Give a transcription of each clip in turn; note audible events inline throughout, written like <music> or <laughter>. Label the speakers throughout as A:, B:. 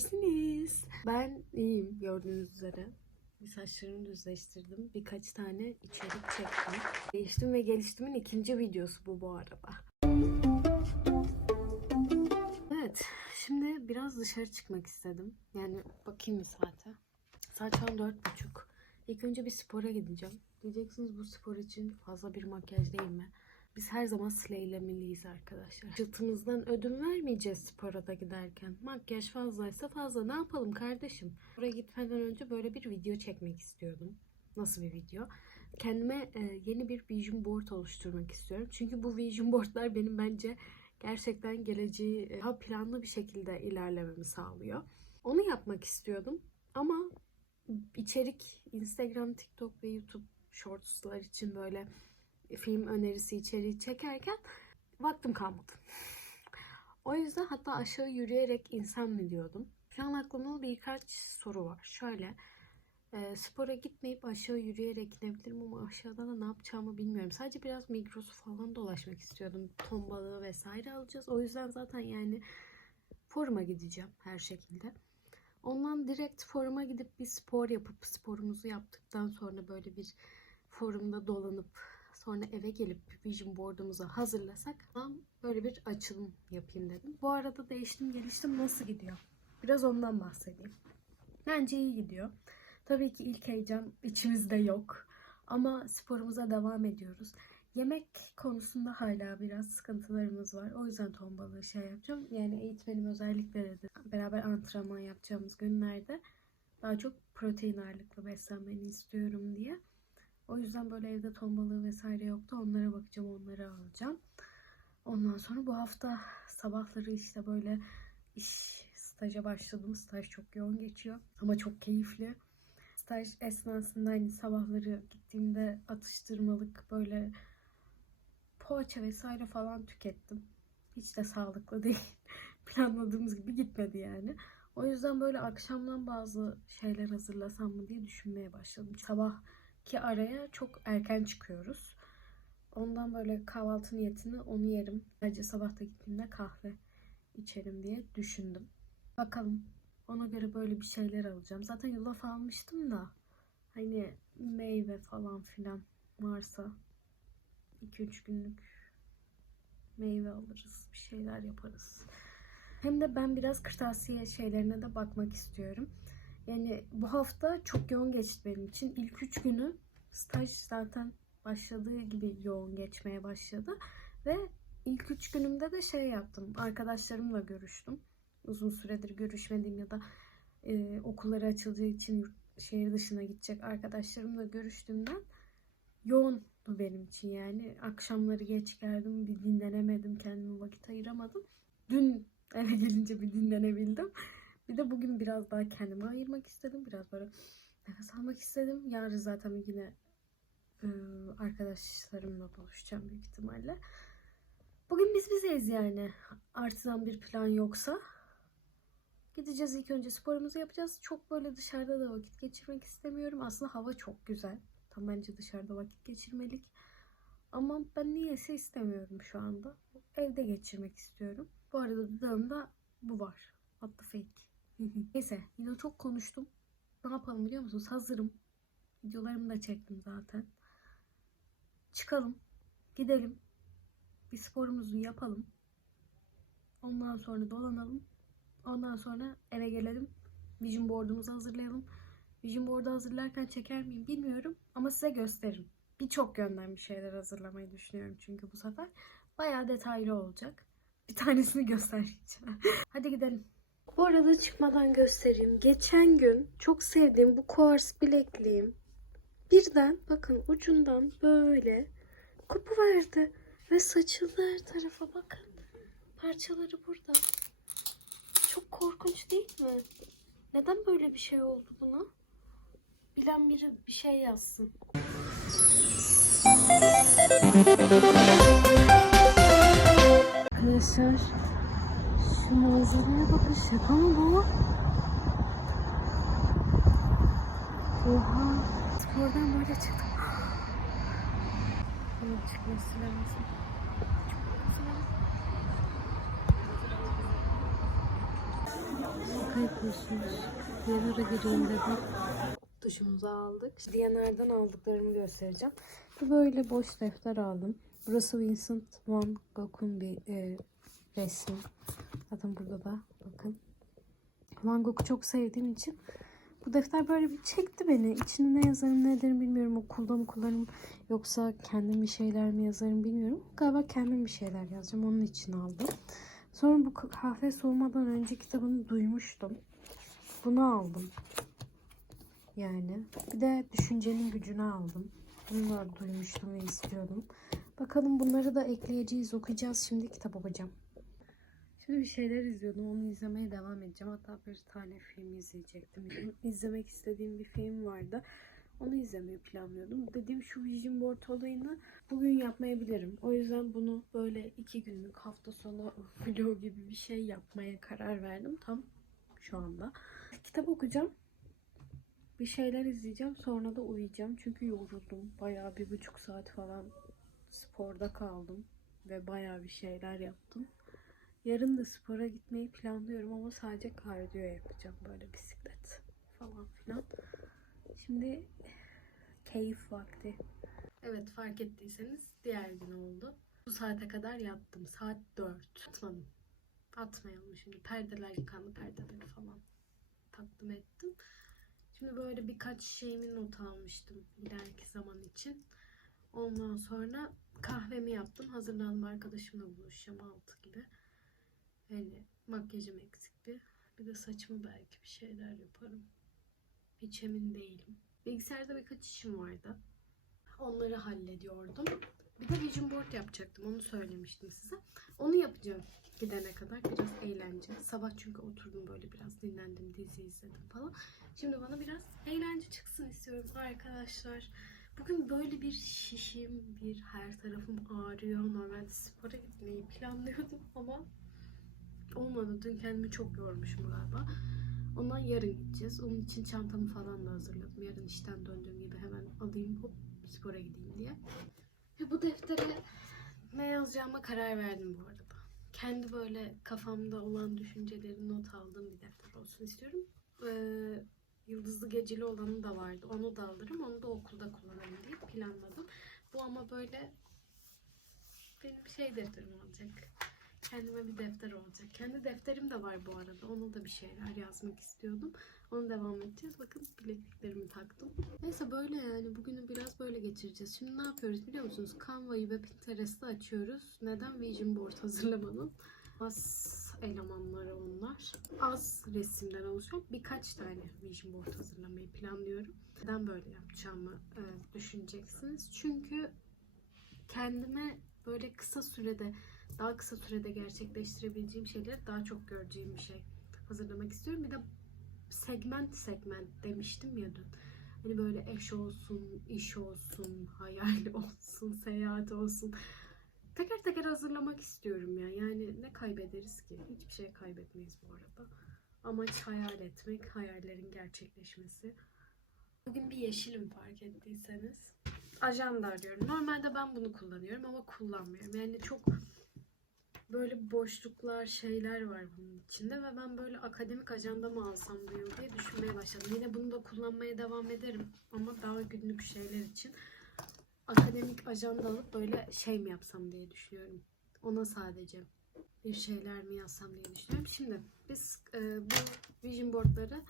A: dersiniz? Ben iyiyim gördüğünüz üzere. Bir saçlarımı düzleştirdim. Birkaç tane içerik çektim. Değiştim ve geliştimin ikinci videosu bu bu arada. Evet, şimdi biraz dışarı çıkmak istedim. Yani bakayım bir saate. Saat şu an dört buçuk. İlk önce bir spora gideceğim. Diyeceksiniz bu spor için fazla bir makyaj değil mi? Biz her zaman sleylemeliyiz arkadaşlar. Sırtımızdan ödün vermeyeceğiz spora da giderken. Makyaj fazlaysa fazla. Ne yapalım kardeşim? Buraya gitmeden önce böyle bir video çekmek istiyordum. Nasıl bir video? Kendime e, yeni bir vision board oluşturmak istiyorum. Çünkü bu vision boardlar benim bence gerçekten geleceği e, daha planlı bir şekilde ilerlememi sağlıyor. Onu yapmak istiyordum. Ama içerik Instagram, TikTok ve YouTube Shorts'lar için böyle film önerisi içeriği çekerken vaktim kalmadı. O yüzden hatta aşağı yürüyerek insan mı diyordum. Şu an aklımda birkaç soru var. Şöyle e, spora gitmeyip aşağı yürüyerek inebilirim ama aşağıda da ne yapacağımı bilmiyorum. Sadece biraz Migros'u falan dolaşmak istiyordum. Ton balığı vesaire alacağız. O yüzden zaten yani foruma gideceğim her şekilde. Ondan direkt foruma gidip bir spor yapıp sporumuzu yaptıktan sonra böyle bir forumda dolanıp sonra eve gelip vision board'umuzu hazırlasak tam böyle bir açılım yapayım dedim. Bu arada değiştim geliştim nasıl gidiyor? Biraz ondan bahsedeyim. Bence iyi gidiyor. Tabii ki ilk heyecan içimizde yok. Ama sporumuza devam ediyoruz. Yemek konusunda hala biraz sıkıntılarımız var. O yüzden ton balığı şey yapacağım. Yani eğitmenim özellikle dedi. Beraber antrenman yapacağımız günlerde daha çok protein ağırlıklı beslenmeni istiyorum diye. O yüzden böyle evde ton balığı vesaire yoktu. Onlara bakacağım, onları alacağım. Ondan sonra bu hafta sabahları işte böyle iş staja başladım. Staj çok yoğun geçiyor ama çok keyifli. Staj esnasında hani sabahları gittiğimde atıştırmalık böyle poğaça vesaire falan tükettim. Hiç de sağlıklı <laughs> değil. Planladığımız gibi gitmedi yani. O yüzden böyle akşamdan bazı şeyler hazırlasam mı diye düşünmeye başladım. Sabah ki araya çok erken çıkıyoruz. Ondan böyle kahvaltı niyetini onu yerim. Sadece sabah da gittiğimde kahve içerim diye düşündüm. Bakalım. Ona göre böyle bir şeyler alacağım. Zaten yulaf almıştım da hani meyve falan filan varsa 2-3 günlük meyve alırız. Bir şeyler yaparız. Hem de ben biraz kırtasiye şeylerine de bakmak istiyorum. Yani bu hafta çok yoğun geçti benim için. İlk üç günü staj zaten başladığı gibi yoğun geçmeye başladı. Ve ilk üç günümde de şey yaptım. Arkadaşlarımla görüştüm. Uzun süredir görüşmediğim ya da e, okulları açılacağı için şehir dışına gidecek arkadaşlarımla görüştüğümden yoğun benim için yani. Akşamları geç geldim, bir dinlenemedim, kendime vakit ayıramadım. Dün eve gelince bir dinlenebildim. Bir de bugün biraz daha kendime ayırmak istedim. Biraz böyle nefes almak istedim. Yarın zaten yine e, arkadaşlarımla buluşacağım büyük ihtimalle. Bugün biz bizeyiz yani. Artizan bir plan yoksa. Gideceğiz ilk önce sporumuzu yapacağız. Çok böyle dışarıda da vakit geçirmek istemiyorum. Aslında hava çok güzel. Tam bence dışarıda vakit geçirmelik. Ama ben niyeyse istemiyorum şu anda. Evde geçirmek istiyorum. Bu arada dudağımda bu var. What the fake. Neyse yine çok konuştum. Ne yapalım biliyor musunuz? Hazırım. Videolarımı da çektim zaten. Çıkalım. Gidelim. Bir sporumuzu yapalım. Ondan sonra dolanalım. Ondan sonra eve gelelim. Vision board'umuzu hazırlayalım. Vision board'u hazırlarken çeker miyim bilmiyorum. Ama size gösteririm. Birçok yönden bir şeyler hazırlamayı düşünüyorum çünkü bu sefer. Bayağı detaylı olacak. Bir tanesini <laughs> göstereceğim. Hadi gidelim. Bu arada çıkmadan göstereyim. Geçen gün çok sevdiğim bu kuars bilekliğim birden bakın ucundan böyle kopu verdi ve saçıldı her tarafa bakın. Parçaları burada. Çok korkunç değil mi? Neden böyle bir şey oldu buna? Bilen biri bir şey yazsın. Arkadaşlar şu manzaraya bakın şaka mı bu? Oha. Spordan böyle çıktım. Bunun çıkması lazım. Yapıyorsunuz. Diyanara gireyim dedim. Duşumuzu aldık. Diyanar'dan aldıklarımı göstereceğim. Böyle boş defter aldım. Burası Vincent van Gogh'un bir e, resmi. Zaten burada da bakın. Van Gogh'u çok sevdiğim için bu defter böyle bir çekti beni. İçine ne yazarım ne ederim bilmiyorum. Okulda mı kullanırım yoksa kendim bir şeyler mi yazarım bilmiyorum. Galiba kendim bir şeyler yazacağım. Onun için aldım. Sonra bu kahve soğumadan önce kitabını duymuştum. Bunu aldım. Yani. Bir de düşüncenin gücünü aldım. Bunu da duymuştum ve istiyordum. Bakalım bunları da ekleyeceğiz, okuyacağız. Şimdi kitap okuyacağım. Şimdi bir şeyler izliyordum. Onu izlemeye devam edeceğim. Hatta bir tane film izleyecektim. <clears throat> İzlemek istediğim bir film vardı. Onu izlemeyi planlıyordum. Dediğim şu Vision Board olayını bugün yapmayabilirim. O yüzden bunu böyle iki günlük hafta sonu <laughs> vlog gibi bir şey yapmaya karar verdim. Tam şu anda. Kitap okuyacağım. Bir şeyler izleyeceğim. Sonra da uyuyacağım. Çünkü yoruldum. Bayağı bir buçuk saat falan sporda kaldım. Ve bayağı bir şeyler yaptım. Yarın da spora gitmeyi planlıyorum ama sadece kardiyo yapacağım. Böyle bisiklet falan filan. Şimdi keyif vakti. Evet fark ettiyseniz diğer gün oldu. Bu saate kadar yattım. Saat 4. Atmadım. Atmayalım şimdi. Perdeler yıkandı. Perdeleri falan taktım ettim. Şimdi böyle birkaç şeyimi not almıştım ileriki zaman için. Ondan sonra kahvemi yaptım. Hazırlandım. Arkadaşımla buluşacağım 6 gibi. Yani makyajım eksikti. Bir de saçımı belki bir şeyler yaparım. Hiç emin değilim. Bilgisayarda birkaç işim vardı. Onları hallediyordum. Bir de vision board yapacaktım. Onu söylemiştim size. Onu yapacağım gidene kadar. Biraz eğlence. Sabah çünkü oturdum böyle biraz dinlendim. Dizi izledim falan. Şimdi bana biraz eğlence çıksın istiyorum arkadaşlar. Bugün böyle bir şişim, bir her tarafım ağrıyor. Normalde spora gitmeyi planlıyordum ama olmadı. Dün kendimi çok yormuşum galiba. Ondan yarın gideceğiz. Onun için çantamı falan da hazırladım. Yarın işten döndüğüm gibi hemen alayım hop spora gideyim diye. Ve bu deftere ne yazacağıma karar verdim bu arada. Kendi böyle kafamda olan düşünceleri not aldığım bir defter olsun istiyorum. Ee, yıldızlı geceli olanı da vardı. Onu da alırım. Onu da okulda kullanırım diye planladım. Bu ama böyle benim şey defterim olacak. Kendime bir defter olacak. Kendi defterim de var bu arada. Ona da bir şeyler yazmak istiyordum. Onu devam edeceğiz. Bakın bilekliklerimi taktım. Neyse böyle yani. Bugünü biraz böyle geçireceğiz. Şimdi ne yapıyoruz biliyor musunuz? Canva'yı ve Pinterest'i açıyoruz. Neden Vision Board hazırlamanın? Az elemanları onlar. Az resimden oluşan birkaç tane Vision Board hazırlamayı planlıyorum. Neden böyle yapacağımı e, düşüneceksiniz. Çünkü kendime böyle kısa sürede daha kısa sürede gerçekleştirebileceğim şeyleri daha çok göreceğim bir şey hazırlamak istiyorum. Bir de segment segment demiştim ya dün. Hani böyle eş olsun, iş olsun, hayal <laughs> olsun, seyahat olsun. Teker teker hazırlamak istiyorum ya. Yani ne kaybederiz ki? Hiçbir şey kaybetmeyiz bu arada. Amaç hayal etmek, hayallerin gerçekleşmesi. Bugün bir yeşilim fark ettiyseniz. Ajanda arıyorum. Normalde ben bunu kullanıyorum ama kullanmıyorum. Yani çok böyle boşluklar, şeyler var bunun içinde ve ben böyle akademik ajanda mı alsam diye düşünmeye başladım. Yine bunu da kullanmaya devam ederim ama daha günlük şeyler için akademik ajanda alıp böyle şey mi yapsam diye düşünüyorum. Ona sadece bir şeyler mi yazsam diye düşünüyorum. Şimdi biz e, bu vision boardları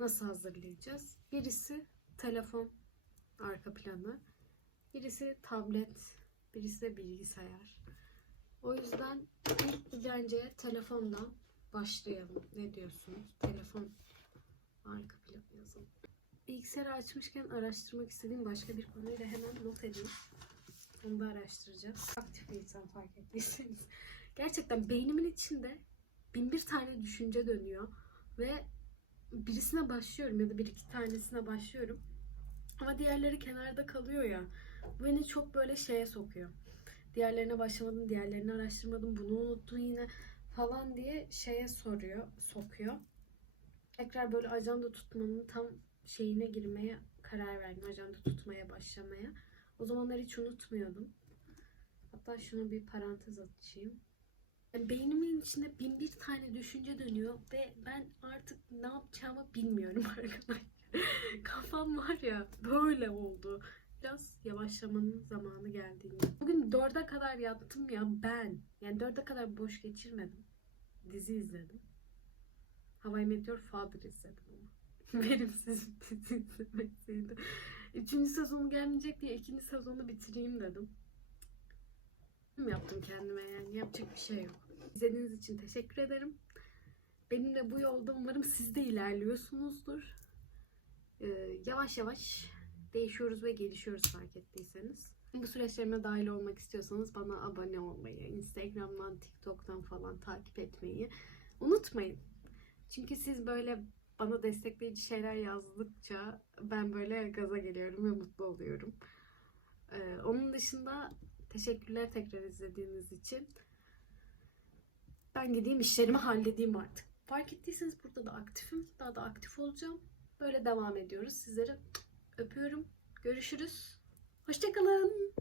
A: nasıl hazırlayacağız? Birisi telefon arka planı, birisi tablet, birisi de bilgisayar. O yüzden ilk bence telefondan başlayalım. Ne diyorsunuz? Telefon arka planı yazalım. Bilgisayarı açmışken araştırmak istediğim başka bir konuyu da hemen not edeyim. Onu da araştıracağız. Aktif bir insan fark ettiyseniz. <laughs> Gerçekten beynimin içinde bin bir tane düşünce dönüyor. Ve birisine başlıyorum ya da bir iki tanesine başlıyorum. Ama diğerleri kenarda kalıyor ya. Bu beni çok böyle şeye sokuyor. Diğerlerine başlamadım, diğerlerini araştırmadım, bunu unuttun yine falan diye şeye soruyor, sokuyor. Tekrar böyle ajanda tutmanın tam şeyine girmeye karar verdim. Ajanda tutmaya başlamaya. O zamanlar hiç unutmuyordum. Hatta şunu bir parantez açayım. Yani Beynimin içinde bin bir tane düşünce dönüyor ve ben artık ne yapacağımı bilmiyorum <laughs> arkadaşlar. Kafam var ya böyle oldu. Biraz yavaşlamanın zamanı geldiğini. Bugün dörde kadar yattım ya ben. Yani dörde kadar boş geçirmedim. Dizi izledim. Hawaii Meteor Father izledim ama. <laughs> Verimsiz <laughs> dizi izlemesiydi. Üçüncü sezonu gelmeyecek diye ikinci sezonu bitireyim dedim. Yaptım kendime yani yapacak bir şey yok. İzlediğiniz için teşekkür ederim. Benimle bu yolda umarım siz de ilerliyorsunuzdur. Ee, yavaş yavaş değişiyoruz ve gelişiyoruz fark ettiyseniz. Bu süreçlerime dahil olmak istiyorsanız bana abone olmayı, Instagram'dan, TikTok'tan falan takip etmeyi unutmayın. Çünkü siz böyle bana destekleyici şeyler yazdıkça ben böyle gaza geliyorum ve mutlu oluyorum. Ee, onun dışında teşekkürler tekrar izlediğiniz için. Ben gideyim işlerimi halledeyim artık. Fark ettiyseniz burada da aktifim. Daha da aktif olacağım. Böyle devam ediyoruz. Sizleri öpüyorum. Görüşürüz. Hoşçakalın.